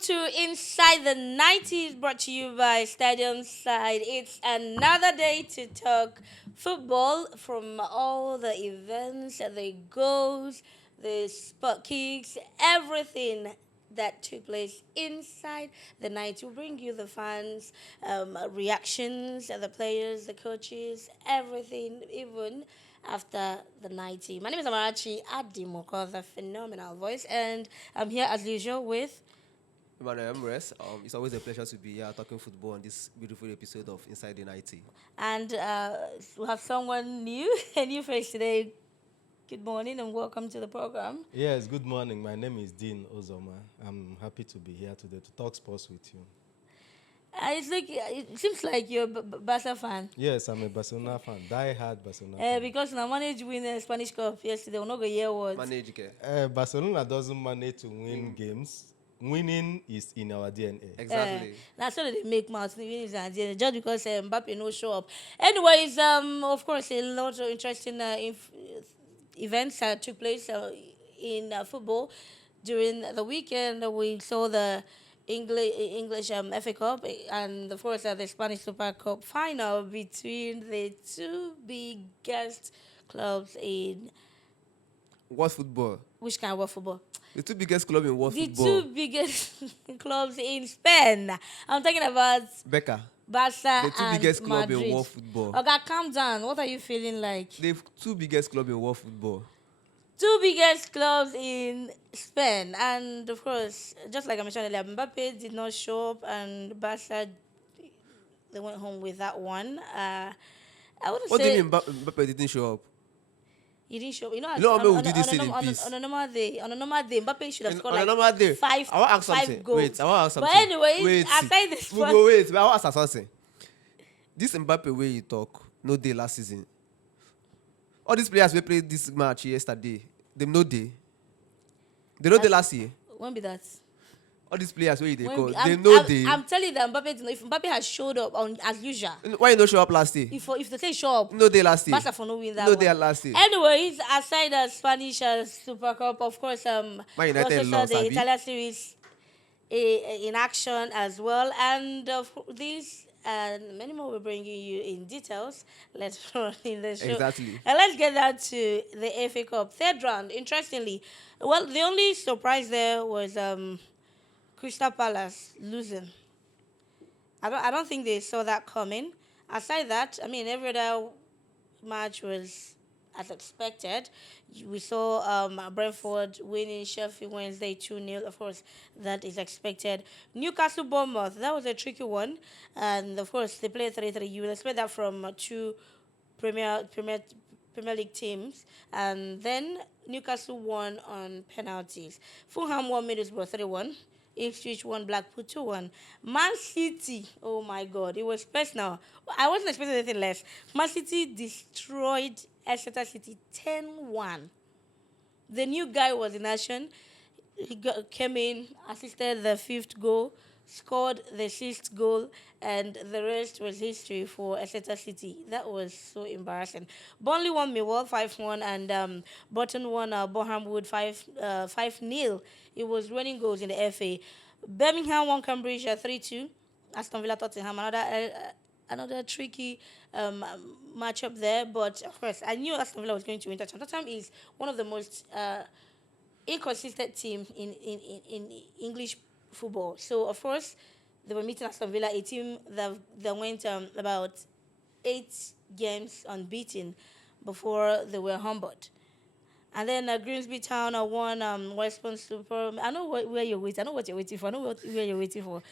to Inside the 90s, brought to you by Stadium Side. It's another day to talk football from all the events, the goals, the spot kicks, everything that took place inside the night. We'll bring you the fans' reactions, the players, the coaches, everything, even after the 90. My name is Amarachi Adimoko, the phenomenal voice, and I'm here as usual with. Emmanuel Emres, it's always a pleasure to be here talking football on this beautiful episode of Inside the 90. And we have someone new, a new face today. Good morning and welcome to the program. Yes, good morning. My name is Dean Ozoma. I'm happy to be here today to talk sports with you. It seems like you're a Barca fan. Yes, I'm a Barcelona fan, die-hard Barcelona fan. Because now managed win a Spanish Cup yesterday. We're not going to hear what. Manage care. Barcelona doesn't manage to win games. Winning is in our DNA. Exactly. That's what they make mouths. Just because Mbappe no show up. Anyways, of course, a lot of interesting events took place in football during the weekend. We saw the English FA Cup and of course the Spanish Super Cup final between the two biggest clubs in World football. which kind of football? The two biggest clubs in world The football. two biggest clubs in Spain. I'm talking about Becca. Barca The two and biggest clubs Madrid. in world football. Okay, calm down. What are you feeling like? The two biggest clubs in world football. Two biggest clubs in Spain, and of course, just like I mentioned earlier, Mbappe did not show up, and Barca they went home with that one. I wouldn't What do say you mean Mbappe didn't show up? he didn't show up. You know, You know what we did this in on peace? a normal day, Mbappe should have scored On a like normal day, five, I want to ask five something. goals. Wait, I want to ask But something. anyway, Wait, aside this we one, go wait. But I want to ask something. This Mbappe way you talk, no day last season. All these players we played this match yesterday, them no day. They no day last year. won't be that. All these players where they When call, we- they know day. I'm telling you that Mbappe, did not- if Mbappe has showed up on as usual, Why you no show up last year? if they say show up, No day last year. Barca for no win that No one. day last year. Anyways, aside the Spanish Super Cup, of course, Man we United also saw lost, the abi? Italian series in action as well, and these and many more we're bringing you in details later on in the show. Exactly. And let's get down to the FA Cup third round. Interestingly, well, the only surprise there was Crystal Palace losing. I don't think they saw that coming. Aside that, I mean, every other match was as expected. We saw Brentford winning Sheffield Wednesday 2-0. Of course, that is expected. Newcastle Bournemouth, that was a tricky one. And of course, they played 3-3. You would expect that from two Premier League teams. And then Newcastle won on penalties. Fulham won Middlesbrough 3-1. Ipswich won Blackpool 2-1. Man City, oh my God, it was personal. I wasn't expecting anything less. Man City destroyed Exeter City 10-1. The new guy was in action. Came in, assisted the fifth goal, scored the sixth goal, and the rest was history for Exeter City. That was so embarrassing. Burnley won Millwall 5-1, and Burton won Bournemouth 5-0. It was running goals in the FA. Birmingham won Cambridge 3-2. Aston Villa Tottenham, another tricky matchup there. But of course, I knew Aston Villa was going to win. Tottenham is one of the most inconsistent team in English football. So of course, they were meeting Aston Villa, a team that went about 8 games unbeaten before they were humbled. And then Grimsby Town won Westbourne Super. I know where you're waiting. I know what you're waiting for. I know where you're waiting for.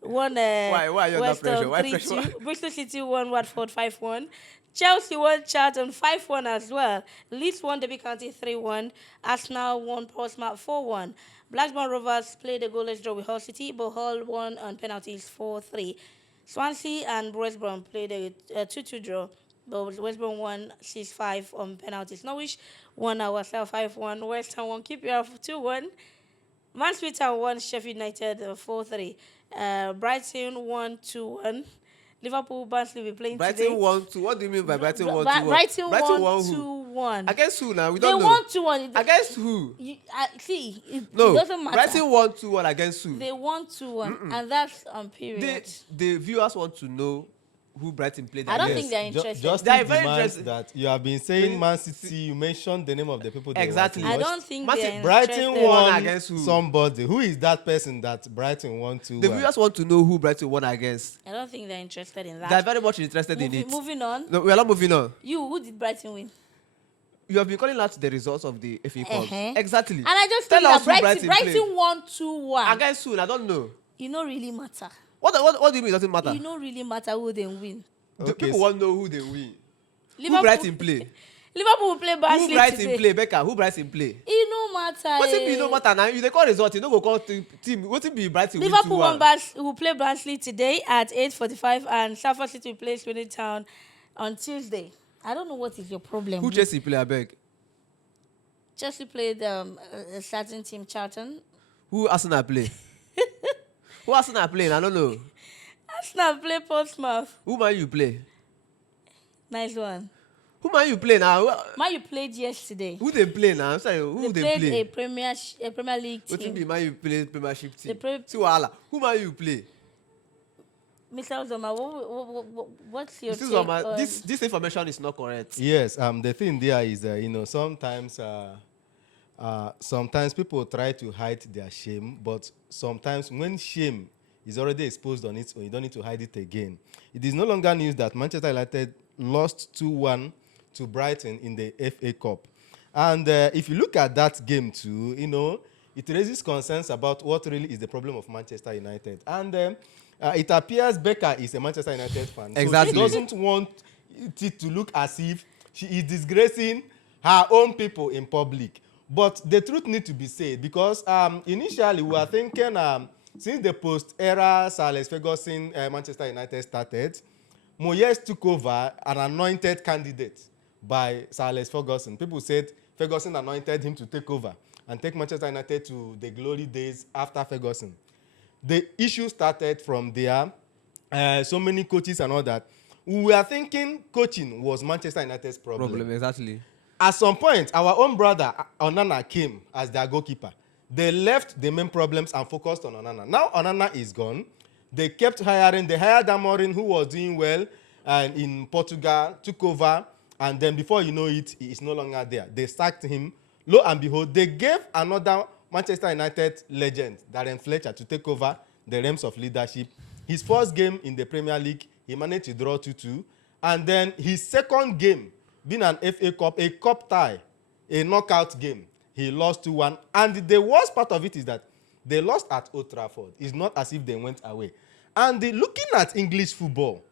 Won Why are you under West pressure? Ham Why 3-2. pressure? Bristol City won Watford 5-1. Chelsea won Charlton 5-1 as well. Leeds won Derby County 3-1. Arsenal won Portsmouth 4-1. Blackburn Rovers played a goalless draw with Hull City, but Hull won on penalties 4-3. Swansea and West Brom played a 2-2 draw, but West Brom won 6-5 on penalties. Norwich won ourselves 5-1. West Ham won QPR 2-1. Mansfield Town won Sheffield United 4-3. Brighton won 2-1. Liverpool, Barnsley will be playing Brighton today. 1-2. What do you mean by Brighton 1-2? Brighton Brighton 1 who? 2-1. Against who now? We They don't know. won 2-1. Against who? See, it No. doesn't matter. Brighton 1-2 against who? They won 2-1, and that's on period. The viewers want to know who Brighton played I don't against. think they're interested. Justice They are very demands interested. that you have been saying Man City. You mentioned the name of the people. They Exactly. want I to watch. don't think Martin, they're Brighton interested. won against who? somebody. Who is that person that Brighton won to? The viewers want to know who Brighton won against. I don't think they're interested in They are that. very much interested in it. Moving on. No, we are not moving on. Who did Brighton win? You have been calling out the results of the FA Cup. Uh-huh. Exactly. And I just Tell think us that who Brighton played. won 2-1. Against who? I don't know. It don't really matter. What do you mean it doesn't matter? It don't really matter who they win. The Okay, people so- want to know who they win. Who Liverpool- Brighton play? Liverpool will play Who Barnsley Brighton today. play? Becca, who Brighton play? It no matter. What if you no matter now? You dey call result, you no go call team. What if be Brighton win Liverpool 2-1? will play Barnsley today at 8:45, and Salford City will play Swindon Town on Tuesday. I don't know what is your problem. Who Chelsea play? I beg. Chelsea played a certain team, Charlton. Who Arsenal play? Who Arsenal play? I don't know. Arsenal play Portsmouth. Who Man you play? Nice one. Who Man you play now? Man, you played yesterday. Who they play now? I'm sorry. Who they played play? a Premier League What team. be Man you play Premiership team? They See wahala. Who Man you play? Mr. Uzoma, what's your This is take my, on... this information is not correct. Yes, the thing there is, sometimes people try to hide their shame, but sometimes when shame is already exposed on its own, you don't need to hide it again. It is no longer news that Manchester United lost 2-1 to Brighton in the FA Cup. And if you look at that game too, it raises concerns about what really is the problem of Manchester United. And it appears Becca is a Manchester United fan. Exactly. So she doesn't want it to look as if she is disgracing her own people in public. But the truth needs to be said, because initially we were thinking, since the post-era Sir Alex Ferguson Manchester United started, Moyes took over an anointed candidate by Sir Alex Ferguson. People said Ferguson anointed him to take over and take Manchester United to the glory days after Ferguson. The issue started from there. So many coaches and all that. We were thinking coaching was Manchester United's problem. Exactly. At some point, our own brother Onana came as their goalkeeper. They left the main problems and focused on Onana. Now Onana is gone. They kept hiring. They hired Amorim, who was doing well in Portugal, took over, and then before you know it, he is no longer there. They sacked him. Lo and behold, they gave another Manchester United legend, Darren Fletcher, to take over the realms of leadership. His first game in the Premier League, he managed to draw 2-2. And then his second game, being an FA Cup, a cup tie, a knockout game, he lost 2-1. And the worst part of it is that they lost at Old Trafford. It's not as if they went away. And looking at English football,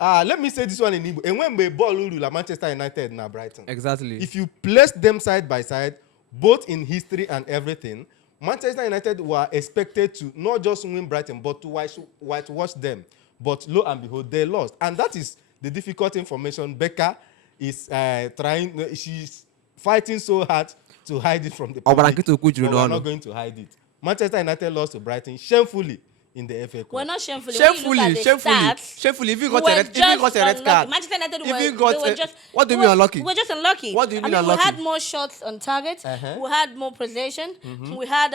let me say this one in Igbo. And when we ball like Manchester United and Brighton, Exactly. if you place them side by side, both in history and everything, Manchester United were expected to not just win Brighton, but to whitewash them. But lo and behold, they lost. And that is the difficult information. Becca is she's fighting so hard to hide it from the public. But we're not going to hide it. Manchester United lost to Brighton shamefully in the FA Cup. We're not shamefully. When you look at the stats, Shamefully. If you we got were a red just card, Manchester United If were, you got they were a- just... what do you mean unlucky? We're just unlucky. What do you mean I mean, unlucky? we had more shots on target. Uh-huh. We had more possession. We had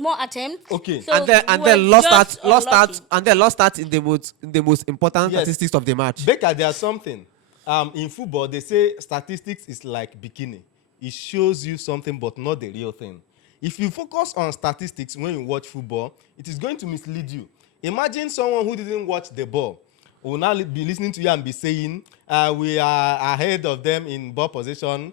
more attempts. Okay. So and then we were lost just unlucky. that in the most important Yes. statistics of the match. Becca, there's something. In football, they say statistics is like bikini. It shows you something, but not the real thing. If you focus on statistics when you watch football, it is going to mislead you. Imagine someone who didn't watch the ball will now be listening to you and be saying, we are ahead of them in ball possession,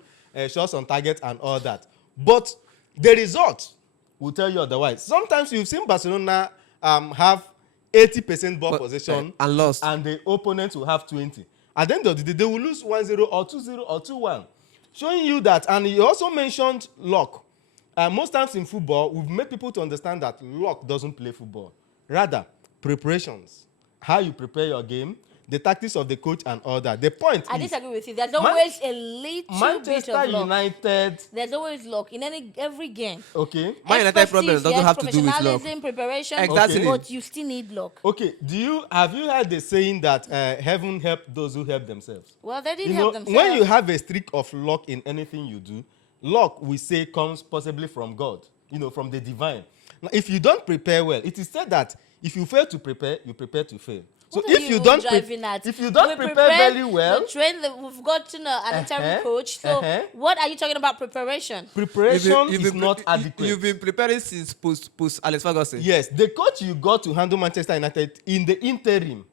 shots on target, and all that. But the result will tell you otherwise. Sometimes you've seen Barcelona have 80% ball possession and lost. and the opponent will have 20. At the end of the day, they will lose 1-0 or 2-0 or 2-1. Showing you that, and he also mentioned luck. Most times in football, we've made people to understand that luck doesn't play football. Rather, preparations. How you prepare your game, the tactics of the coach and all that. The point I is, disagree with you. There's always a little bit Manchester of luck. United, There's always luck in every game. okay, Man United problem Expertise, doesn't yes, have to do with luck. professionalism, preparation, Exactly. but you still need luck. okay. Have you heard the saying that heaven help those who help themselves? Well, they didn't You know, help themselves. when you have a streak of luck in anything you do, luck, we say, comes possibly from God, from the divine. Now, if you don't prepare well, it is said that if you fail to prepare, you prepare to fail. So What are if you don't driving at? if you don't We prepare prepared, very well, we trained we've gotten an interim Uh-huh, coach. So what are you talking about preparation? preparation is not adequate. You've been preparing since post Alex Ferguson. Yes, the coach you got to handle Manchester United in the interim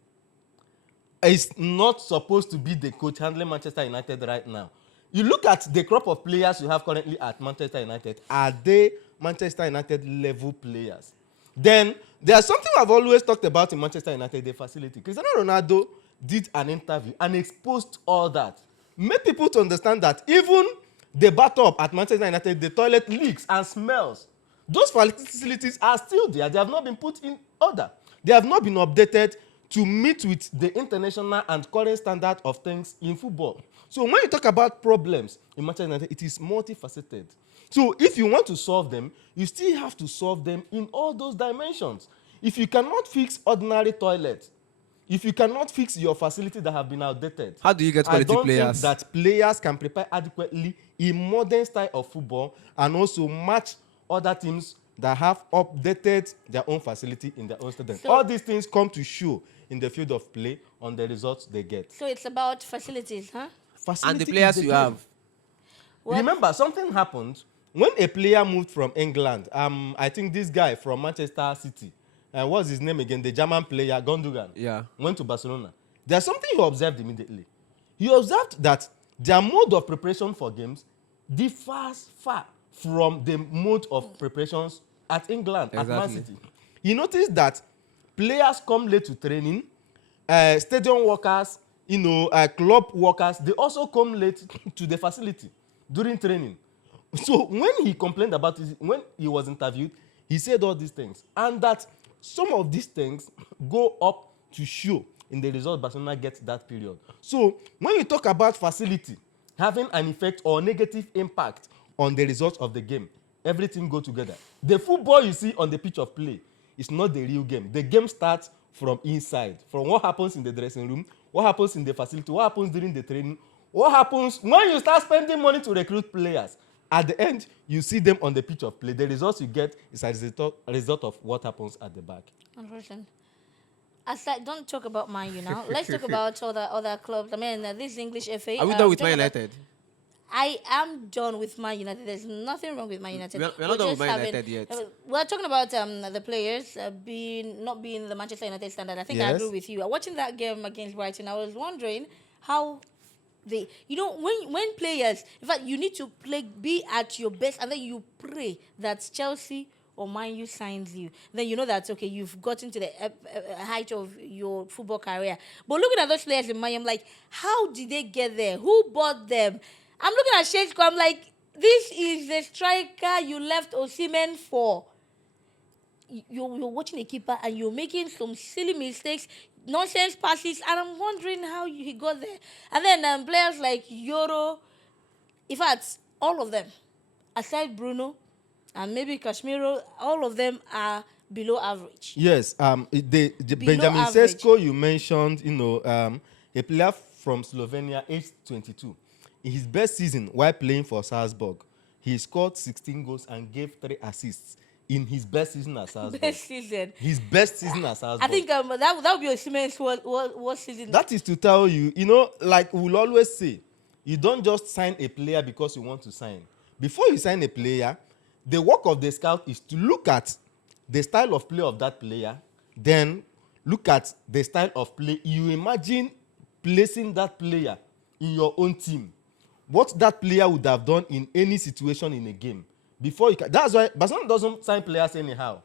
is not supposed to be the coach handling Manchester United right now. You look at the crop of players you have currently at Manchester United. Are they Manchester United level players? Then there's something I've always talked about in Manchester United, the facility. Cristiano Ronaldo did an interview and exposed all that. Made people to understand that even the bathtub at Manchester United, the toilet leaks and smells. Those facilities are still there. They have not been put in order. They have not been updated to meet with the international and current standard of things in football. So when you talk about problems in Manchester United, it is multifaceted. So if you want to solve them, you still have to solve them in all those dimensions. If you cannot fix ordinary toilets, if you cannot fix your facility that have been outdated, How do you get quality I don't players? think that players can prepare adequately in modern style of football and also match other teams that have updated their own facility in their own stadium. So- All these things come to show in the field of play on the results they get. So it's about facilities, huh? Facility And the is players the you game. have. Well- Remember, something happened when a player moved from England. I think this guy from Manchester City, what's his name again? The German player, Gundogan, Yeah. went to Barcelona. There's something he observed immediately. He observed that their mode of preparation for games differs far from the mode of preparations at England, at Man Exactly. City. He noticed that players come late to training, stadium workers, club workers, they also come late to the facility during training. So when he complained about it, when he was interviewed, he said all these things. And that some of these things go up to show in the result Barcelona gets that period. So when you talk about facility having an effect or negative impact on the results of the game, everything go together. The football you see on the pitch of play is not the real game. The game starts from inside, from what happens in the dressing room, what happens in the facility, what happens during the training, what happens when you start spending money to recruit players. At the end, you see them on the pitch of play. The results you get is a result of what happens at the back. 100%. Aside, don't talk about Man U now. Let's talk about other clubs. I mean, this English FA. Are we done with talking Man about- United? I am done with Man United. There's nothing wrong with Man United. We're not done with just Man United yet. We're talking about the players not being the Manchester United standard. I think I Yes. agree with you. Watching that game against Brighton, I was wondering how when players, in fact, you need to be at your best, and then you pray that Chelsea or Man U signs you. Then you know that okay, you've gotten to the height of your football career. But looking at those players in Man U, I'm like, how did they get there? Who bought them? I'm looking at Sheshko, I'm like, this is the striker you left Osimhen for. You're watching a keeper and you're making some silly mistakes, nonsense passes, and I'm wondering how he got there. And then players like Yoro, in fact, all of them, aside Bruno and maybe Casemiro, all of them are below average. Yes, the Below Benjamin average. Sesko you mentioned, a player from Slovenia, age 22. In his best season while playing for Salzburg, he scored 16 goals and gave 3 assists in his best season at Salzburg. Best season. His best season at Salzburg. I think that would be Osimhen's worst season. That is to tell you, like we'll always say, you don't just sign a player because you want to sign. Before you sign a player, the work of the scout is to look at the style of play of that player, then look at the style of play you imagine placing that player in your own team. What that player would have done in any situation in a game. Before you can, that's why Barcelona doesn't sign players anyhow.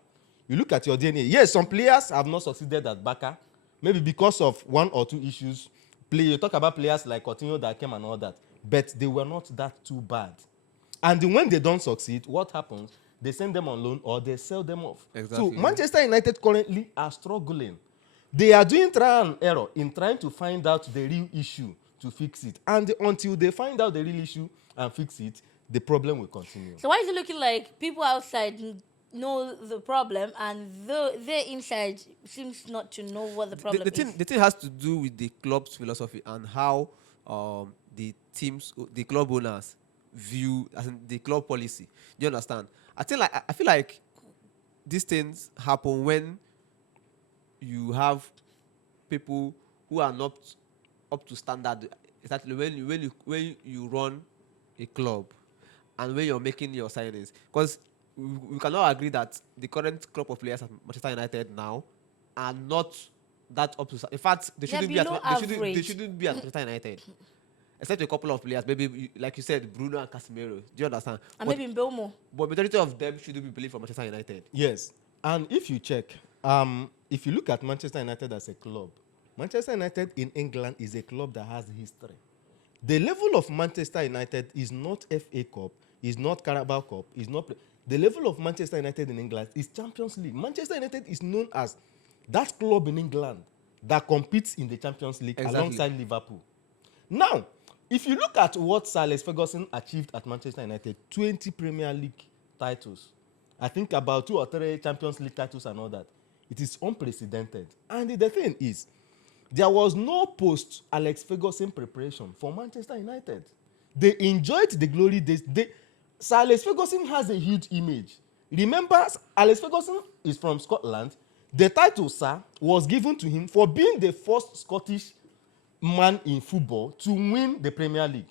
You look at your DNA. Yes, some players have not succeeded at Barca, maybe because of 1 or 2 issues. You talk about players like Coutinho that came and all that, but they were not that too bad. And when they don't succeed, what happens? They send them on loan or they sell them off. Exactly. So Manchester United currently are struggling. They are doing trial and error in trying to find out the real issue to fix it. And until they find out the real issue and fix it, the problem will continue. So why is it looking like people outside know the problem and their inside seems not to know what the problem is? The thing has to do with the club's philosophy and how the club owners view as in the club policy. Do you understand? I feel like these things happen when you have people who are not up to standard. Exactly when you run a club and when you're making your signings, because we cannot agree that the current crop of players at Manchester United now are not that up to. In fact, they They're shouldn't be at below they average. shouldn't be at Manchester United, except a couple of players, maybe like you said, Bruno and Casemiro. Do you understand? And maybe in Belmo. But majority of them shouldn't be playing for Manchester United. Yes. And if you check, if you look at Manchester United as a club, Manchester United in England is a club that has history. The level of Manchester United is not FA Cup, is not Carabao Cup, is not. The level of Manchester United in England is Champions League. Manchester United is known as that club in England that competes in the Champions League alongside Liverpool. Now, if you look at what Sir Alex Ferguson achieved at Manchester United, 20 Premier League titles, I think about 2 or 3 Champions League titles and all that. It is unprecedented. And the thing is, there was no post-Alex Ferguson preparation for Manchester United. They enjoyed the glory days. Sir Alex Ferguson has a huge image. Remember, Alex Ferguson is from Scotland. The title, sir, was given to him for being the first Scottish man in football to win the Premier League.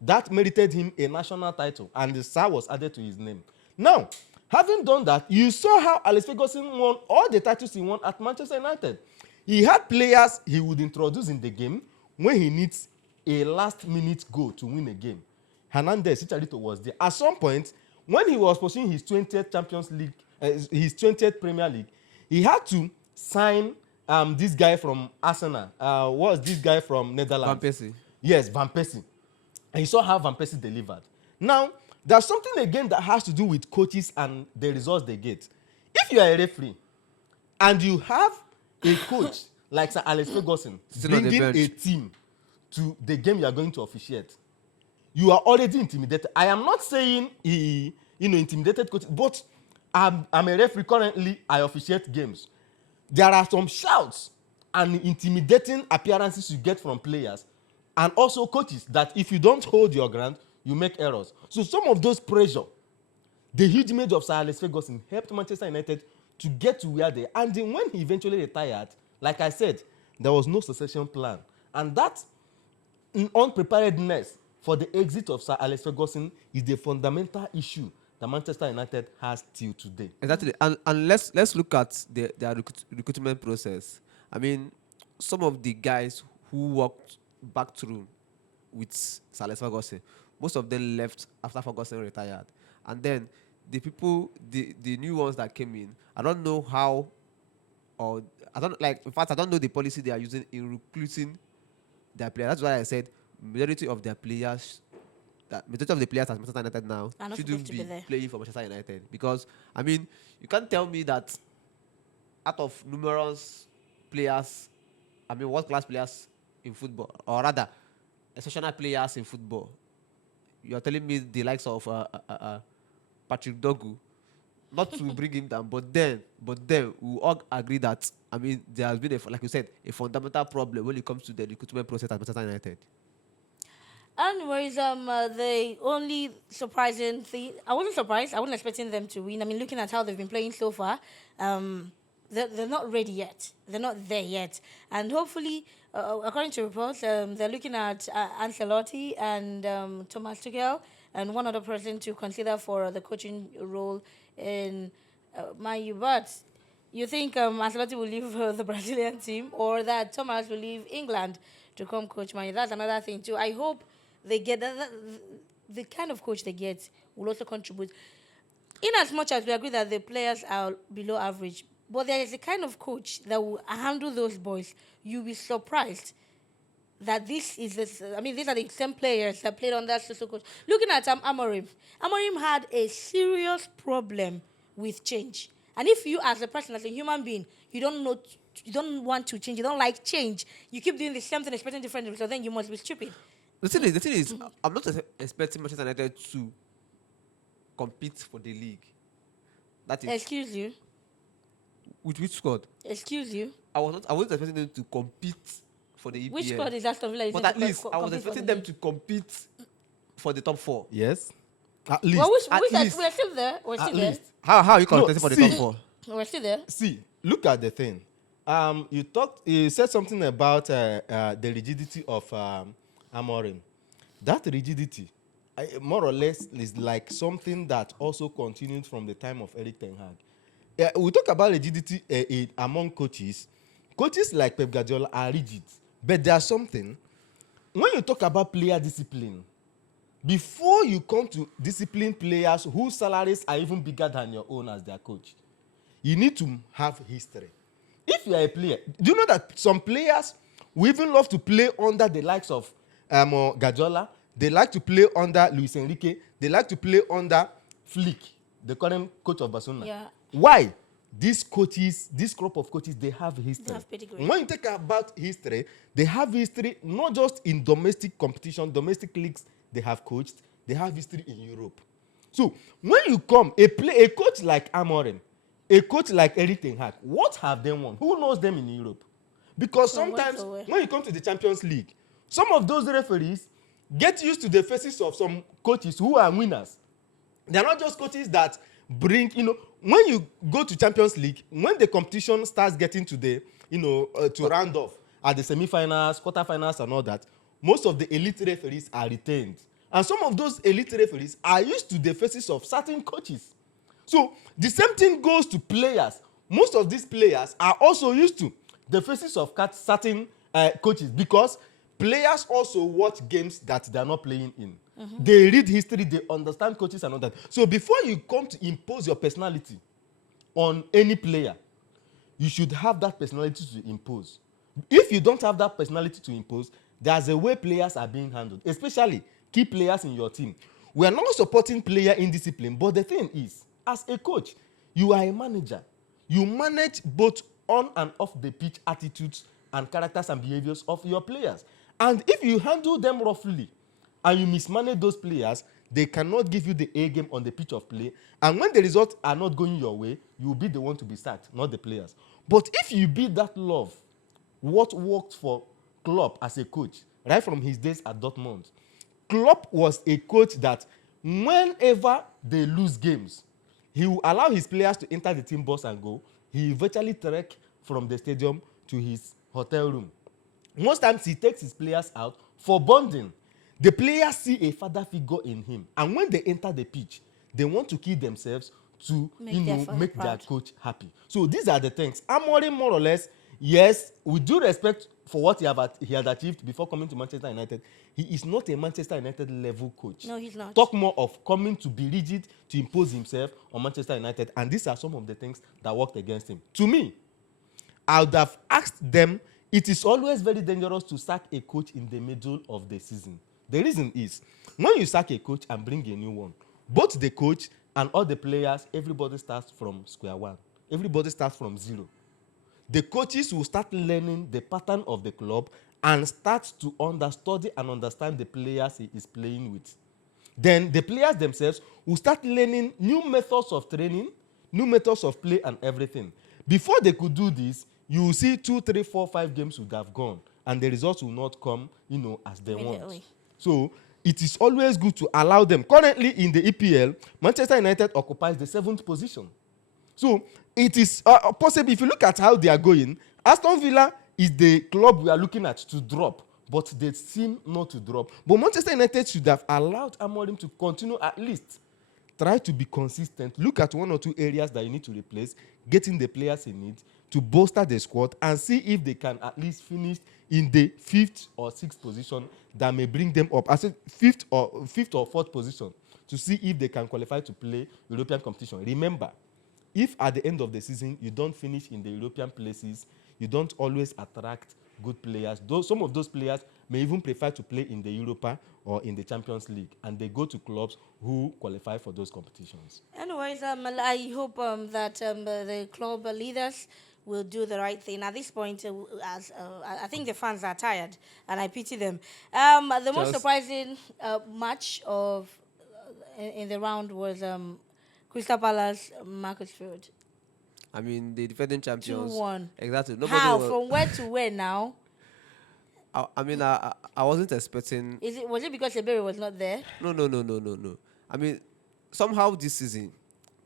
That merited him a national title, and the sir was added to his name. Now, having done that, you saw how Alex Ferguson won all the titles he won at Manchester United. He had players he would introduce in the game when he needs a last-minute goal to win a game. Hernandez, Chicharito was there. At some point, when he was pursuing his 20th Champions League, his 20th Premier League, he had to sign this guy from Arsenal. What was this guy from Netherlands? Van Persie. Yes, Van Persie. And you saw how Van Persie delivered. Now, there's something again that has to do with coaches and the results they get. If you are a referee and you have a coach like Sir Alex Ferguson bringing a team to the game you are going to officiate, you are already intimidated. I am not saying he, intimidated coach, but I'm a referee currently. I officiate games. There are some shouts and intimidating appearances you get from players and also coaches that if you don't hold your ground, you make errors. So some of those pressure, the huge image of Sir Alex Ferguson helped Manchester United to get to where they are. And then when he eventually retired, like I said, there was no succession plan. And that unpreparedness for the exit of Sir Alex Ferguson is the fundamental issue that Manchester United has till today. Exactly. And let's look at their recruitment process. I mean, some of the guys who walked back through with Sir Alex Ferguson, most of them left after Ferguson retired. And then the new ones that came in, I don't know how, or I don't know the policy they are using in recruiting their players. That's why I said majority of the players at Manchester United now shouldn't be playing for Manchester United. Because, I mean, you can't tell me that out of numerous players, I mean, world-class players in football, or rather, exceptional players in football, you're telling me the likes of Patrick Dogu, not to bring him down, but then we all agree that, I mean, there has been, like you said, a fundamental problem when it comes to the recruitment process at Manchester United. Anyways, the only surprising thing, I wasn't surprised. I wasn't expecting them to win. I mean, looking at how they've been playing so far, they're not ready yet. They're not there yet. And hopefully, according to reports, they're looking at Ancelotti and Thomas Tuchel and one other person to consider for the coaching role in Man U. But you think Ancelotti will leave the Brazilian team, or that Thomas will leave England to come coach Man U? That's another thing too. I hope they get the kind of coach they get will also contribute. In as much as we agree that the players are below average, but there is a kind of coach that will handle those boys. You'll be surprised that these are the same players that played under social coach. Looking at Amorim had a serious problem with change. And if you, as a person, as a human being, you don't know, you don't want to change, you don't like change, you keep doing the same thing, expecting different results, then you must be stupid. The thing is, I'm not expecting Manchester United to compete for the league. That is Excuse you. with which squad? Excuse you. I wasn't expecting them to compete for the EPL. Which squad is Aston Villa using But at to least I was compete for expecting the them league? to compete for the top 4. Yes. At least. Well, at least. we're still there. We're At still there. least. How are you No, contesting for the see. top 4? We're still there. See, look at the thing. You said something about the rigidity of Amorim. That rigidity, more or less, is like something that also continued from the time of Eric Ten Hag. We talk about rigidity among coaches. Coaches like Pep Guardiola are rigid, but there's something. When you talk about player discipline, before you come to discipline players whose salaries are even bigger than your own as their coach, you need to have history. If you are a player, do you know that some players will even love to play under the likes of Guardiola? They like to play under Luis Enrique. They like to play under Flick, the current coach of Barcelona. Yeah. Why? These coaches, this crop of coaches, they have history. They have pedigree. When you talk about history, they have history not just in domestic competition, domestic leagues they have coached, they have history in Europe. So when you come, a coach like Amorim, a coach like Eric Ten Hag, what have they won? Who knows them in Europe? Because From where sometimes to where? when you come to the Champions League, some of those referees get used to the faces of some coaches who are winners. They're not just coaches that bring, when you go to Champions League, when the competition starts getting to the, to round off at the semi-finals, quarter-finals and all that, most of the elite referees are retained. And some of those elite referees are used to the faces of certain coaches. So the same thing goes to players. Most of these players are also used to the faces of certain coaches, because players also watch games that they are not playing in. Mm-hmm. They read history, they understand coaches and all that. So before you come to impose your personality on any player, you should have that personality to impose. If you don't have that personality to impose, there's a way players are being handled, especially key players in your team. We are not supporting player indiscipline, but the thing is, as a coach, you are a manager. You manage both on and off the pitch attitudes and characters and behaviors of your players. And if you handle them roughly and you mismanage those players, they cannot give you the A game on the pitch of play. And when the results are not going your way, you will be the one to be sacked, not the players. But if you build that love, what worked for Klopp as a coach, right from his days at Dortmund, Klopp was a coach that whenever they lose games, he will allow his players to enter the team bus and go. He virtually trek from the stadium to his hotel room. Most times he takes his players out for bonding. The players see a father figure in him, and when they enter the pitch, they want to kill themselves to make their coach happy. So these are the things. Amorim, more or less, yes, with due respect for what he had achieved before coming to Manchester United, he is not a Manchester United level coach. No, he's not. Talk more of coming to be rigid, to impose himself on Manchester United, and these are some of the things that worked against him. To me, I would have asked them, it is always very dangerous to sack a coach in the middle of the season. The reason is, when you sack a coach and bring a new one, both the coach and all the players, everybody starts from square one. Everybody starts from zero. The coaches will start learning the pattern of the club and start to study and understand the players he is playing with. Then the players themselves will start learning new methods of training, new methods of play and everything. Before they could do this, you will see 2, 3, 4, 5 games would have gone, and the results will not come, as they want. So it is always good to allow them. Currently in the EPL, Manchester United occupies the 7th position. So it is possible, if you look at how they are going, Aston Villa is the club we are looking at to drop, but they seem not to drop. But Manchester United should have allowed Amorim to continue, at least try to be consistent. Look at 1 or 2 areas that you need to replace, getting the players in need to bolster the squad, and see if they can at least finish in the 5th or 6th position that may bring them up. I said 5th or 4th position, to see if they can qualify to play European competition. Remember, if at the end of the season you don't finish in the European places, you don't always attract good players. Some of those players may even prefer to play in the Europa or in the Champions League, and they go to clubs who qualify for those competitions. Anyways, I hope that the club leaders will do the right thing. At this point, as I think the fans are tired, and I pity them. The most Just- surprising match of in the round was Crystal Palace Macclesfield. I mean, the defending champions. 2-1. Exactly. How? Was, From where to where now? I mean, I wasn't expecting. Was it because Ebere was not there? No. I mean, somehow this season,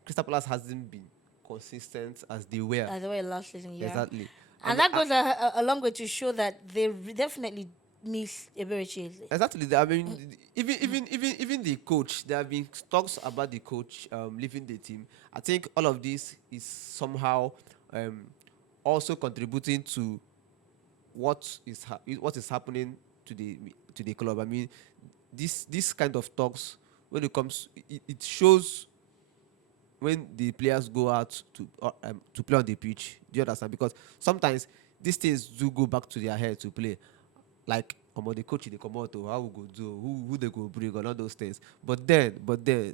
Crystal Palace hasn't been consistent as they were. As the way last season, yeah. Exactly. And that goes a long way to show that they definitely miss Ebere Chase. Exactly. I mean, even the coach. There have been talks about the coach leaving the team. I think all of this is somehow also contributing to what is happening to the club. I mean, this kind of talks, when it comes, it shows when the players go out to play on the pitch. Do you understand? Because sometimes these things do go back to their head to play. Like, the coach they come out to how we go do, who they go bring, and all those things. But then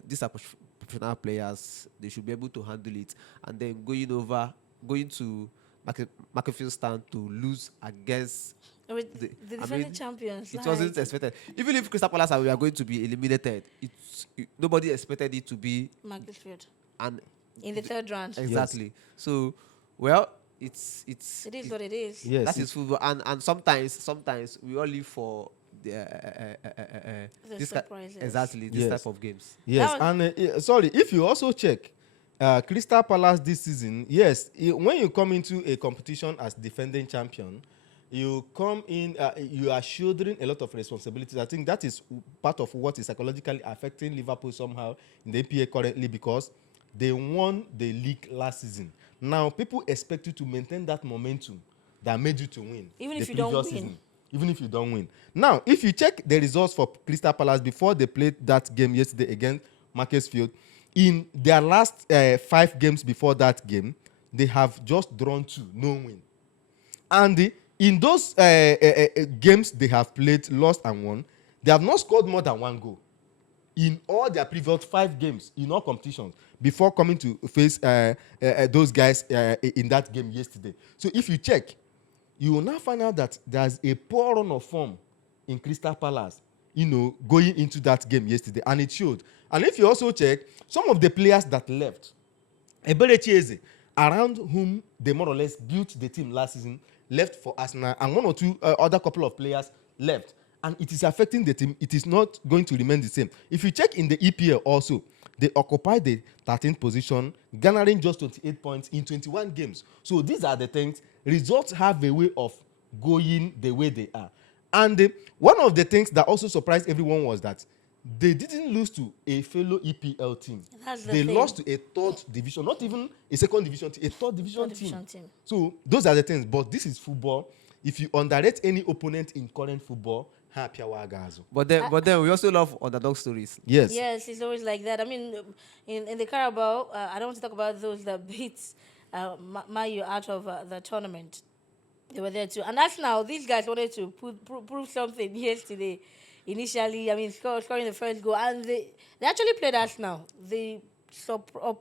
these are professional players. They should be able to handle it. And then going to Macclesfield stand to lose against With the defending champions. it wasn't expected. Even if Crystal Palace we are going to be eliminated, nobody expected it to be Macclesfield. and In the third round. exactly. So, well, It is what it is. Yes, that is football, and sometimes we all live for the The surprises. exactly this Yes. type of games. Yes, That and sorry, if you also check Crystal Palace this season, yes, when you come into a competition as defending champion, you come in, you are shouldering a lot of responsibilities. I think that is part of what is psychologically affecting Liverpool somehow in the EPA currently, because they won the league last season. Now, people expect you to maintain that momentum that made you to win. Even the if you don't previous win. season. Even if you don't win. Now, if you check the results for Crystal Palace before they played that game yesterday against Macclesfield, in their last 5 games before that game, they have just drawn 2, no win. And in those games they have played, lost and won, they have not scored more than 1 goal in all their previous 5 games in all competitions before coming to face those guys in that game yesterday. So if you check, you will now find out that there's a poor run of form in Crystal Palace, going into that game yesterday, and it showed. And if you also check, some of the players that left, Eberechi Eze, around whom they more or less built the team last season, left for Arsenal, and 1 or 2 other couple of players left. And it is affecting the team. It is not going to remain the same. If you check in the EPL also, they occupy the 13th position, garnering just 28 points in 21 games. So these are the things. Results have a way of going the way they are. And one of the things that also surprised everyone was that they didn't lose to a fellow EPL team. That's the They thing. lost to a 3rd division, not even a 2nd division team, a 3rd division, Third division team. So those are the things. But this is football. If you underrate any opponent in current football, But then we also love underdog stories. yes. Yes, it's always like that. I mean, in the Carabao, I don't want to talk about those that beat Mayu out of the tournament. They were there too. And that's now, these guys wanted to prove something yesterday. Initially, I mean, scoring the first goal. And they actually played Arsenal. They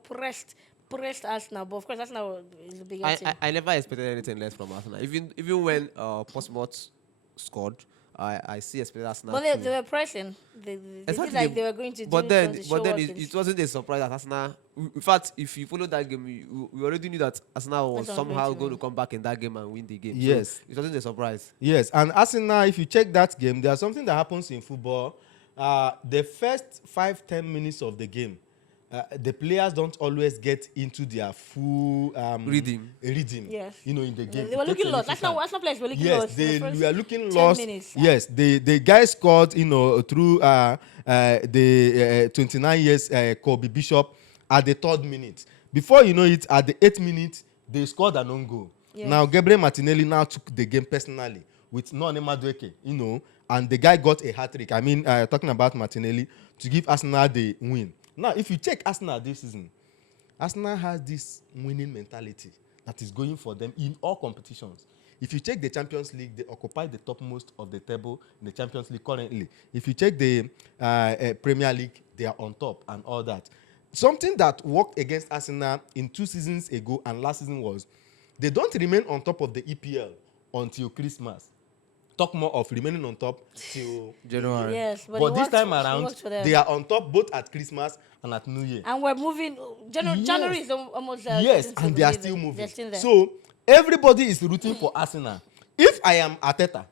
pressed Arsenal. But of course, Arsenal is a bigger team. I never expected anything less from Arsenal. Even when Portsmouth scored, I see expected Arsenal. But they were pressing. They Exactly. did like they were going to do But then to show us it wasn't a surprise that Arsenal. In fact, if you follow that game, we already knew that Arsenal was Arsenal was somehow going to going win. to come back in that game and win the game. Yes. So it wasn't a surprise. Yes, and Arsenal, if you check that game, there's something that happens in football. The first 5-10 minutes of the game, the players don't always get into their full Rhythm. Yes. in the game. They were It takes looking a lost. little time. Arsenal players were looking Yes, lost. they were looking 10 lost. minutes. Yes, the guy scored, through the 29 years Kobe Bishop at the 3rd minute. Before you know it, at the 8th minute, they scored an own goal. Yes. Now Gabriel Martinelli now took the game personally with Noni Madueke, and the guy got a hat-trick. I mean, talking about Martinelli, to give Arsenal the win. Now, if you check Arsenal this season, Arsenal has this winning mentality that is going for them in all competitions. If you check the Champions League, they occupy the topmost of the table in the Champions League currently. If you check the Premier League, they are on top and all that. Something that worked against Arsenal in 2 seasons ago and last season was they don't remain on top of the EPL until Christmas. Talk more of remaining on top till January. Yes, But it this works time for- it around, works for them. they are on top both at Christmas and at New Year. And we're moving. Yes. January is almost. Yes, getting to and the they are middle. still moving. They're still there. So everybody is rooting for Arsenal. If I am Arteta,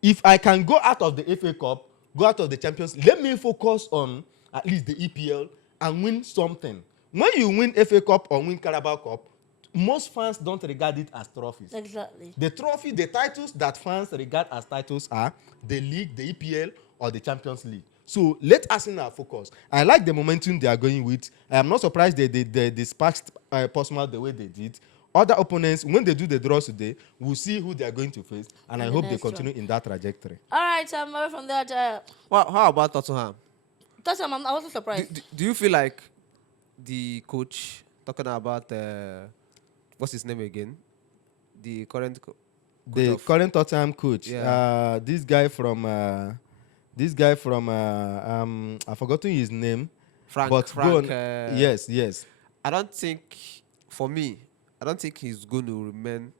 if I can go out of the FA Cup, go out of the Champions League, let me focus on at least the EPL and win something. When you win FA Cup or win Carabao Cup, most fans don't regard it as trophies. Exactly. The trophy, the titles that fans regard as titles are the league, the EPL, or the Champions League. So let Arsenal focus. I like the momentum they are going with. I am not surprised they dispatched Portsmouth the way they did. Other opponents, when they do the draws today, we'll see who they are going to face, and I the hope they next continue in that trajectory. All right. Away from that, Well, how about Tottenham? Tottenham, I wasn't surprised. Do you feel like the coach talking about what's his name again? The current coach The of- current Tottenham coach, Yeah. this guy from I've forgotten his name. Frank. But go on. Frank. Yes. I don't think, for me, I don't think he's going to remain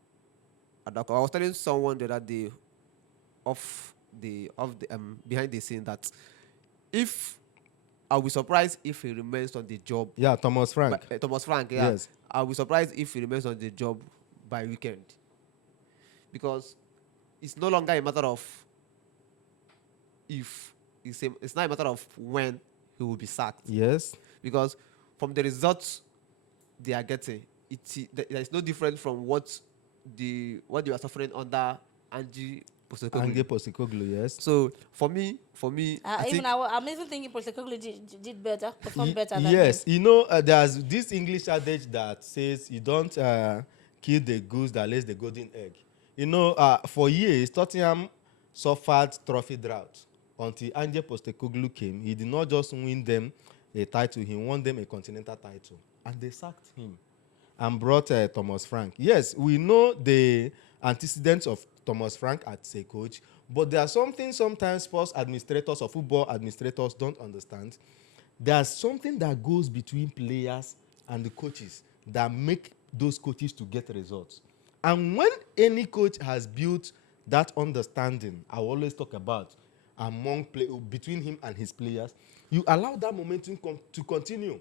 at that. I was telling someone the other day, behind the scene, that if I'll be surprised if he remains on the job. Yeah, Thomas Frank. Thomas Frank, yeah. Yes. I'll be surprised if he remains on the job by weekend, because it's no longer a matter of if. It's not a matter of when he will be sacked. Yes. Because from the results they are getting, there is no different from what they were suffering under Ange Postecoglou. Ange Postecoglou, yes. So for me, I think I'm even thinking Postecoglou did better, performed better than Yes, him. you know, there's this English adage that says you don't kill the goose that lays the golden egg. You know, for years, Tottenham suffered trophy drought until Ange Postecoglou came. He did not just win them a title, he won them a continental title. And they sacked him and brought Thomas Frank. Yes, we know the antecedents of Thomas Frank as a coach, but there are something sometimes sports administrators or football administrators don't understand. There's something that goes between players and the coaches that make those coaches to get results. And when any coach has built that understanding, I always talk about between him and his players, you allow that momentum to continue.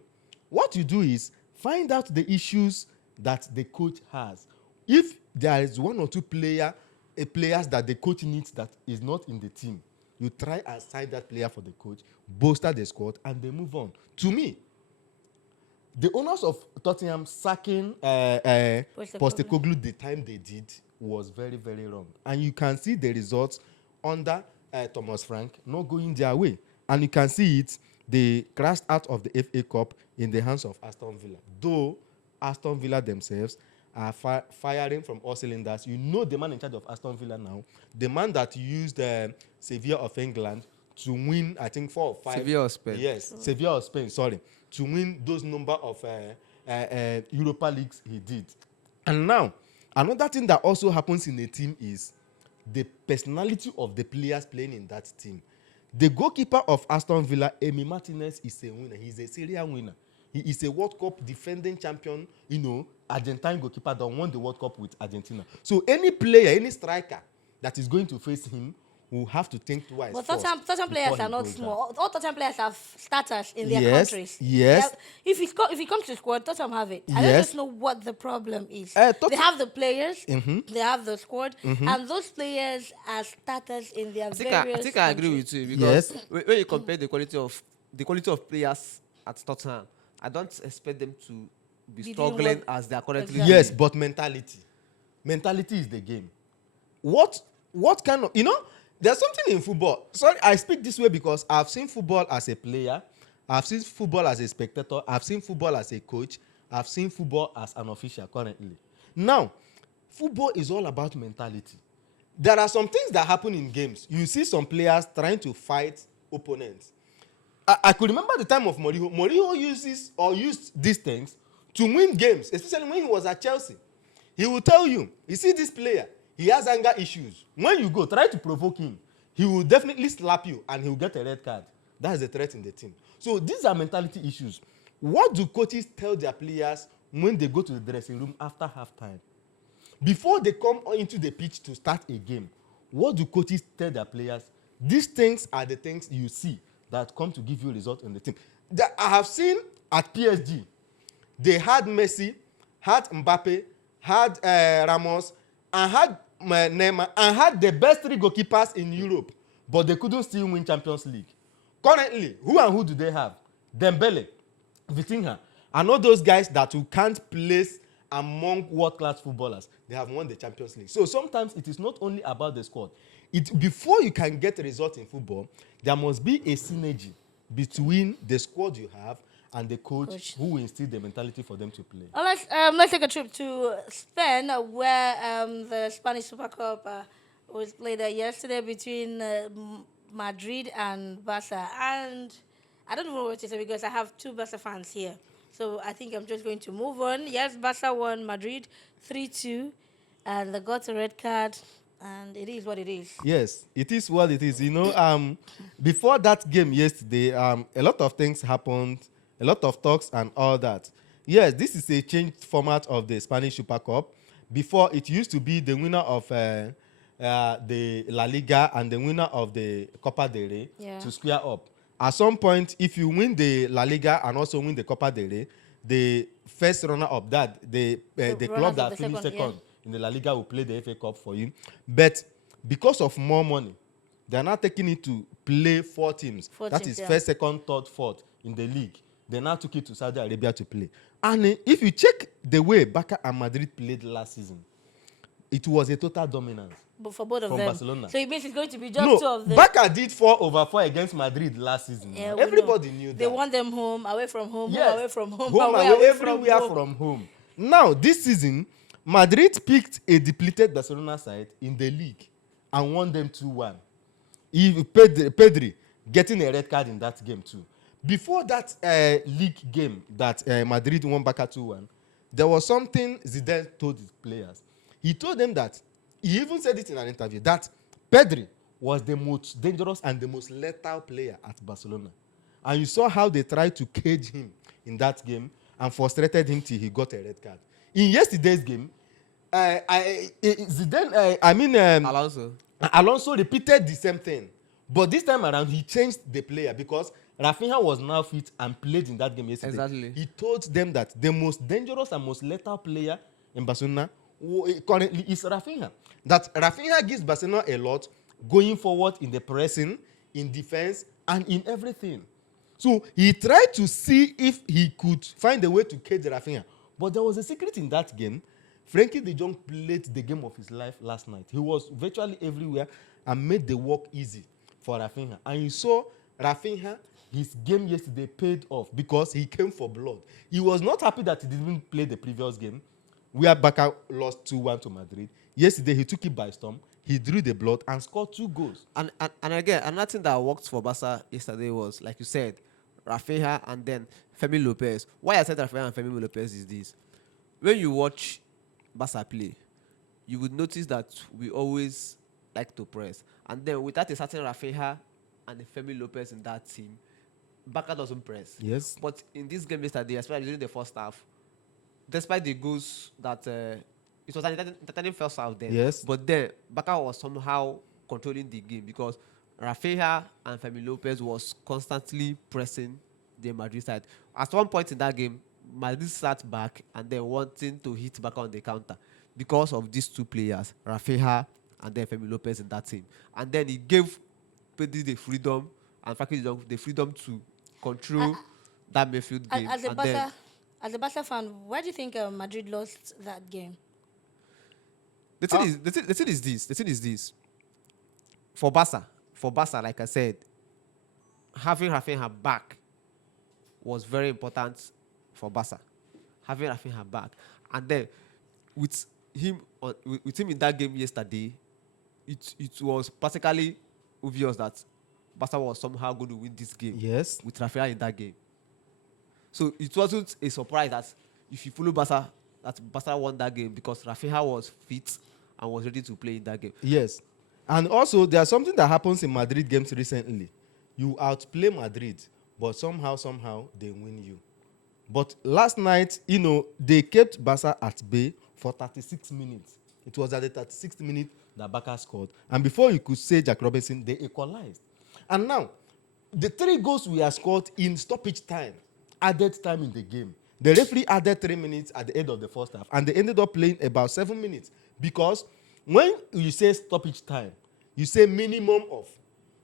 What you do is find out the issues that the coach has. If there is one or two players that the coach needs that is not in the team, you try and sign that player for the coach, bolster the squad, and they move on. To me, the owners of Tottenham sacking Postecoglou the time they did was very, very wrong. And you can see the results under Thomas Frank not going their way. And you can see it, they crashed out of the FA Cup in the hands of Aston Villa. Though Aston Villa themselves are firing from all cylinders. You know the man in charge of Aston Villa now, the man that used Sevilla of England to win, I think, 4 or 5. Sevilla of Spain. Yes, Sevilla of Spain, sorry. To win those number of Europa Leagues he did. And now, another thing that also happens in a team is the personality of the players playing in that team. The goalkeeper of Aston Villa, Emi Martinez, is a winner. He's a serial winner. He is a World Cup defending champion, Argentine goalkeeper that won the World Cup with Argentina. So any player, any striker that is going to face him will have to think twice. But first Tottenham players before are he not goes small. All Tottenham players have starters in their Yes, countries. yes. If it comes to squad, Tottenham have it. I don't Yes. just know what the problem is. They They have the players, they have the squad, and those players are starters in their I various think I agree countries. with you, because Yes. when you compare the quality of players at Tottenham, I don't expect them to be Be doing struggling what- as they are currently. Exactly. Yes, but mentality is the game. What kind of, there's something in football. Sorry, I speak this way because I've seen football as a player, I've seen football as a spectator, I've seen football as a coach, I've seen football as an official currently. Now, football is all about mentality. There are some things that happen in games. You see some players trying to fight opponents. I could remember the time of Mourinho. Mourinho used these things to win games, especially when he was at Chelsea. He will tell you see this player, He has anger issues. When you go, try to provoke him. He will definitely slap you and he will get a red card. That is a threat in the team. So these are mentality issues. What do coaches tell their players when they go to the dressing room after halftime? Before they come into the pitch to start a game, what do coaches tell their players? These things are the things you see that come to give you result in the team. I have seen at PSG, they had Messi, had Mbappe, had Ramos, and had Neymar, and had the best 3 goalkeepers in Europe, but they couldn't still win Champions League. Currently, who do they have? Dembele, Vitinha, and all those guys that you can't place among world-class footballers. They have won the Champions League. So sometimes it is not only about the squad. Before you can get a result in football, there must be a synergy between the squad you have and the coach who will instill the mentality for them to play. Let's take a trip to Spain, where the Spanish Super Cup was played yesterday between Madrid and Barca. And I don't know what to say because I have 2 Barca fans here. So I think I'm just going to move on. Yes, Barca won Madrid 3-2, and they got a red card, and it is what it is. Yes, it is what it is. You know, before that game yesterday, a lot of things happened, a lot of talks and all that. Yes, this is a changed format of the Spanish Super Cup. Before, it used to be the winner of the La Liga and the winner of the Copa del Rey to square up. At some point, if you win the La Liga and also win the Copa del Rey, the first runner-up, the club that finished second in the La Liga will play the FA Cup for you. But because of more money, they are now taking it to play 4 teams. That is first, second, third, fourth in the league. They now took it to Saudi Arabia to play. And if you check the way Barca and Madrid played last season, it was a total dominance. But for both of them. Barcelona. So it means it's going to be just 2 of them. Barca did 4-4 against Madrid last season. Yeah, everybody knew that. They won them home, away from home, yes. away from home, everywhere from home. Now, this season, Madrid picked a depleted Barcelona side in the league and won them 2-1. Pedri getting a red card in that game too. Before that league game that Madrid won Barca 2-1, there was something Zidane told his players. He told them that, he even said it in an interview, that Pedri was the most dangerous and the most lethal player at Barcelona. And you saw how they tried to cage him in that game and frustrated him till he got a red card. In yesterday's game, Alonso repeated the same thing. But this time around, he changed the player because Rafinha was now fit and played in that game yesterday. Exactly. He told them that the most dangerous and most lethal player in Barcelona currently is Rafinha. That Rafinha gives Barcelona a lot going forward in the pressing, in defense, and in everything. So he tried to see if he could find a way to cage Rafinha. But there was a secret in that game. Frankie de Jong played the game of his life last night. He was virtually everywhere and made the work easy for Rafinha. And you saw Rafinha, his game yesterday paid off because he came for blood. He was not happy that he didn't play the previous game, where Barca lost 2-1 to Madrid. Yesterday, he took it by storm. He drew the blood and scored 2 goals. And again, another thing that worked for Barca yesterday was, like you said, Rafinha and then Femi Lopez. Why I said Rafinha and Femi Lopez is this. When you watch Barca play, you would notice that we always like to press. And then without a certain Rafinha and Femi Lopez in that team, Barca doesn't press. Yes. But in this game yesterday, especially during the first half, despite the goals that it was an entertaining first half then. Yes. But then Barca was somehow controlling the game because Rafinha and Femi Lopez was constantly pressing the Madrid side. At one point in that game, Madrid sat back and then wanting to hit Barca on the counter because of these 2 players, Rafinha and then Femi Lopez in that team. And then he gave Pedri the freedom and Frankie de Jong the freedom to control that midfield game. As a Barca fan, why do you think Madrid lost that game? The thing is this. For Barca, like I said, having Rafinha back was very important for Barca. Having Rafinha back. And then with him in that game yesterday, it was practically obvious that Barca was somehow going to win this game. Yes. With Rafinha in that game. So it wasn't a surprise that if you follow Barca, that Barca won that game because Rafinha was fit and was ready to play in that game. Yes. And also, there's something that happens in Madrid games recently. You outplay Madrid, but somehow, they win you. But last night, they kept Barca at bay for 36 minutes. It was at the 36th minute that Barca scored. And before you could say Jack Robinson, they equalized. And now, the 3 goals we have scored in stoppage time, added time in the game. The referee added 3 minutes at the end of the first half, and they ended up playing about 7 minutes. Because when you say stoppage time, you say minimum of.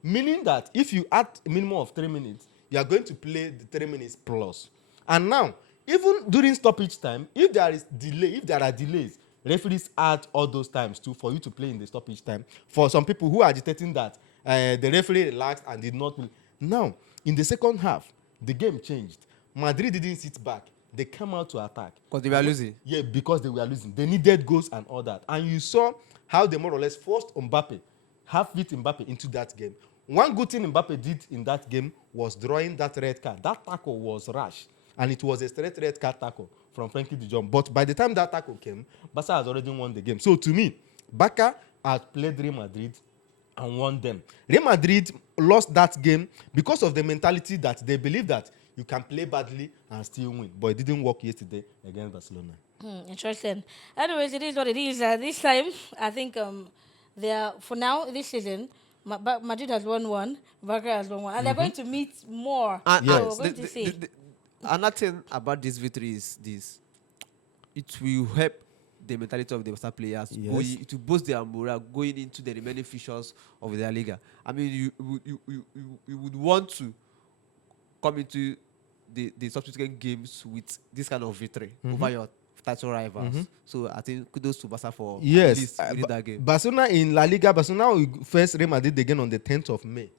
Meaning that if you add a minimum of 3 minutes, you are going to play the 3 minutes plus. And now, even during stoppage time, if there are delays, referees add all those times too for you to play in the stoppage time. For some people who are agitating that the referee relaxed and did not play. Now, in the second half, the game changed. Madrid didn't sit back. They came out to attack. Because they were losing. Yeah, because they were losing. They needed goals and all that. And you saw how they more or less forced Mbappe, half-fit Mbappe into that game. One good thing Mbappe did in that game was drawing that red card. That tackle was rash. And it was a straight red card tackle from Frenkie de Jong. But by the time that tackle came, Barca has already won the game. So to me, Barca had played Real Madrid and won them. Real Madrid lost that game because of the mentality that they believe that you can play badly and still win. But it didn't work yesterday against Barcelona. Interesting. Anyways, it is what it is. This time, I think they are, for now, this season, Madrid has won one, Barca has won one. And they're going to meet more. And, Yes. So we're going to see. Another thing about this victory is this: it will help the mentality of the Barca players. Yes. It will boost their morale going into the remaining fixtures of the Liga. I mean, you would want to come into the subsequent games with this kind of victory over your title rivals. So I think kudos to Barca for at Yes, least winning that game. Barcelona in La Liga, Barcelona will face Real Madrid again on the 10th of May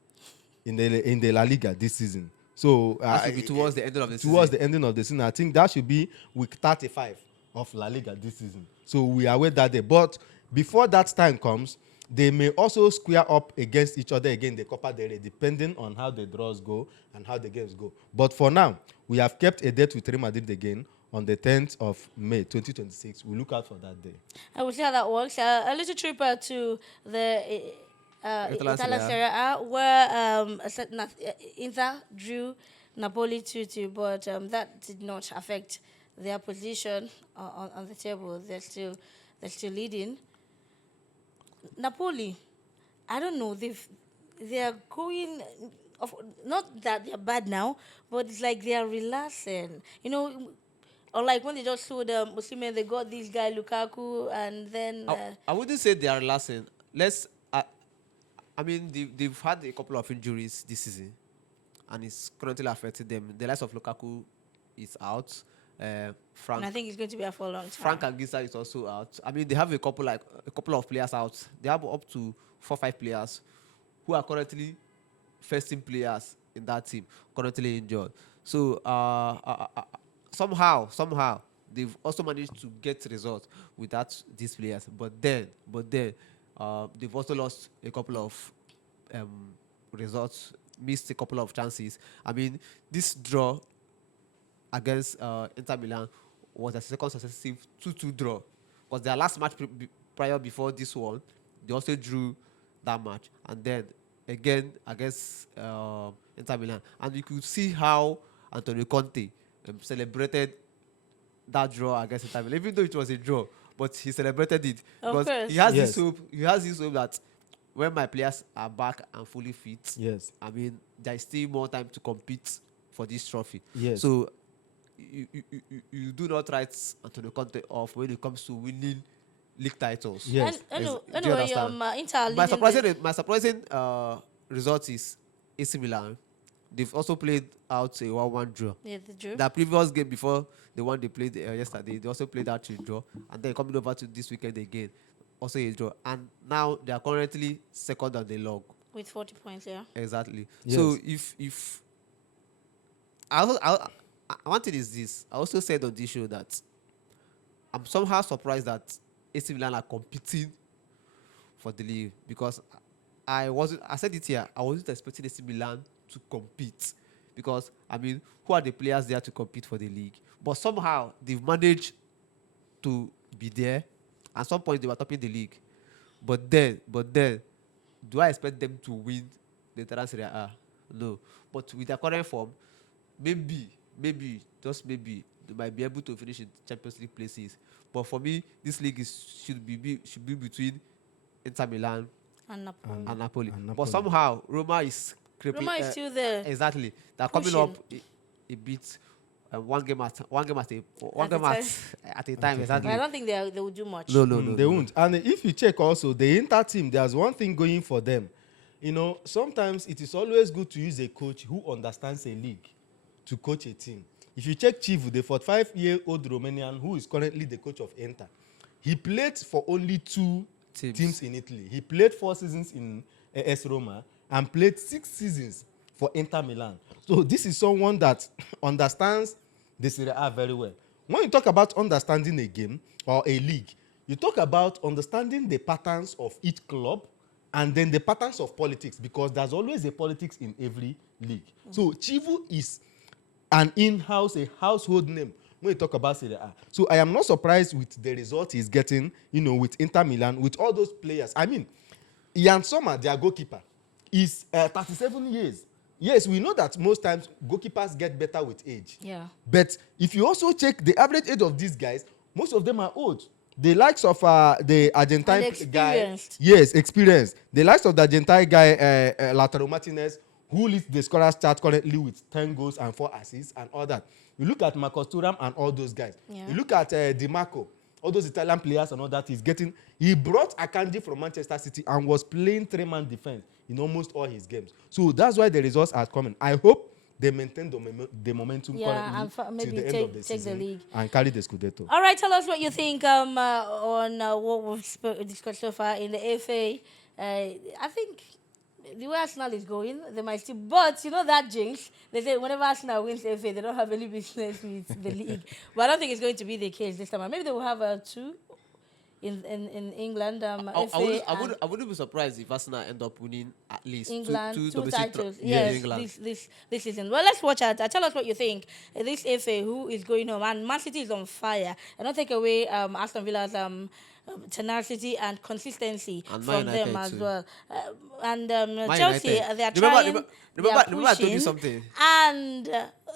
in the La Liga this season. So That should be towards the end of the towards season. the ending of the season. I think that should be week 35 of La Liga this season. So we are aware that day. But before that time comes, they may also square up against each other again, the Copa del Rey, depending on how the draws go and how the games go. But for now, we have kept a date with Real Madrid again on the 10th of May 2026. We look out for that day. I will see how that works. A little trip to the Italian Italian Serie Serie A, where Inter drew Napoli 2-2, but that did not affect their position on the table. They're still leading. Napoli, I don't know. They're going. Not that they're bad now, but it's like they are relaxing. Or like when they just showed Osimhen, they got this guy Lukaku, and then I wouldn't say they are relaxing. I mean, they've had a couple of injuries this season, and it's currently affecting them. The likes of Lukaku is out. Frank, and I think it's going to be a for a long time. Frank Anguissa is also out. I mean, they have a couple of players out. They have up to 4-5 players who are currently first-team players in that team, currently injured. So somehow they've also managed to get results without these players. But then they've also lost a couple of results, missed a couple of chances. I mean, this draw against Inter Milan was a second successive 2-2 draw. Because their last match prior before this one, they also drew that match. And then again against Inter Milan. And you could see how Antonio Conte celebrated that draw against Inter Milan, even though it was a draw. But he celebrated it Of because course. he has Yes. this hope. He has this hope that when my players are back and fully fit, Yes. I mean, there is still more time to compete for this trophy. Yes. So you do not write Antonio Conte off when it comes to winning league titles. Yes. And Do you anyway, understand? Inter My leading surprising result is AC Milan. They've also played out a 1-1 draw. the drew. The previous game before the one they played yesterday, they also played out a draw, and then coming over to this weekend again, also a draw. And now they are currently second on the log. With 40 points, yeah. Exactly. Yes. So if one thing is this, I also said on this show that I'm somehow surprised that AC Milan are competing for the league, because I said it here, I wasn't expecting AC Milan to compete, because I mean, who are the players there to compete for the league? But somehow they've managed to be there. At some point they were topping the league, But then, do I expect them to win the Italian Serie A? No. But with their current form, maybe, just maybe, they might be able to finish in Champions League places. But for me, this league should be between Inter Milan And Napoli. and Napoli. And But Napoli. somehow Roma is creeping. Roma is still there. Exactly. They're coming Pushing. up a bit. One game at At a time. at a time. Exactly. But I don't think they will do much. No. They won't. And if you check also, the Inter team, there's one thing going for them. You know, sometimes it is always good to use a coach who understands a league to coach a team. If you check Chivu, the 45-year-old Romanian who is currently the coach of Inter, he played for only two teams in Italy. He played 4 seasons in AS Roma and played 6 seasons for Inter Milan. So this is someone that understands the Serie A very well. When you talk about understanding a game or a league, you talk about understanding the patterns of each club and then the patterns of politics, because there's always a politics in every league. So Chivu is an in-house, a household name when you talk about Serie A. So I am not surprised with the result he's getting, you know, with Inter Milan, with all those players. I mean, Ian Sommer, their goalkeeper, is 37 years. Yes, we know that most times goalkeepers get better with age. Yeah. But if you also check the average age of these guys, most of them are old. The likes of the Argentine And guy, experienced. yes, experienced. The likes of the Argentine guy, Lautaro Martinez, who leads the scorers chart currently with 10 goals and 4 assists and all that. You look at Marcus Thuram and all those guys. Yeah. You look at Di Marco, all those Italian players and all that. He brought Akanji from Manchester City and was playing 3-man defense in almost all his games. So that's why the results are coming. I hope they maintain the momentum Yeah, and currently maybe till the end of the take the season league. and carry the Scudetto. All right, tell us what you think on what we've discussed so far in the FA. I think the way Arsenal is going, they might still. But you know that jinx. They say whenever Arsenal wins the FA, they don't have any business with the league. But I don't think it's going to be the case this time. Maybe they will have 2 in England. FA I wouldn't be surprised if Arsenal end up winning at least England, two two domestic titles. in Yes, England. this season. Well, let's watch out. Tell us what you think. This FA, who is going home, and Man City is on fire. And don't take away Aston Villa's tenacity and consistency And from Man them United as too. well. And Man Chelsea, United. they are Remember- trying. remember- they are remember I told you pushing, something. And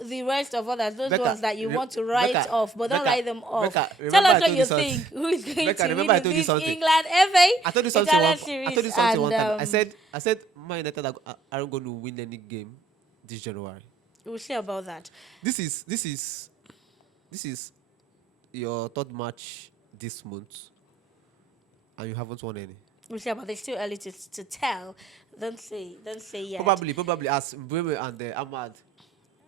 the rest of others, those Becca, ones that you re- want to write Becca, off, but don't Becca, write them off. Becca, Tell remember I us what told you you something. think. Who is going Becca, to remember win I told you this something. England FA? I told you something Italian one. series, I told you something one and, time. I said Man United aren't going to win any game this January. We'll see about that. This is your third match this month, and you haven't won any. We'll see about it. It's too early to tell. Don't say yet. Probably as Mbeumo and Ahmad.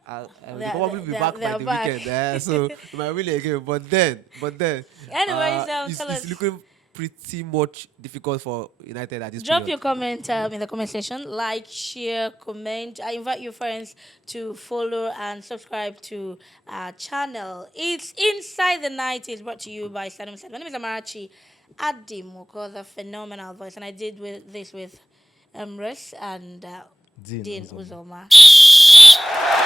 They'll They're- probably be they're- back by they're the back. weekend. So we might win again. But then, Anyways, it's tell us. looking pretty much difficult for United at this Drop period. your comment in the comment section. Like, share, comment. I invite your friends to follow and subscribe to our channel. It's Inside the Night. It's brought to you by Saddam Said. My name is Amarachi Adimoko, the phenomenal voice, and I did this with Emrys and Dean Dean Uzoma. Uzoma.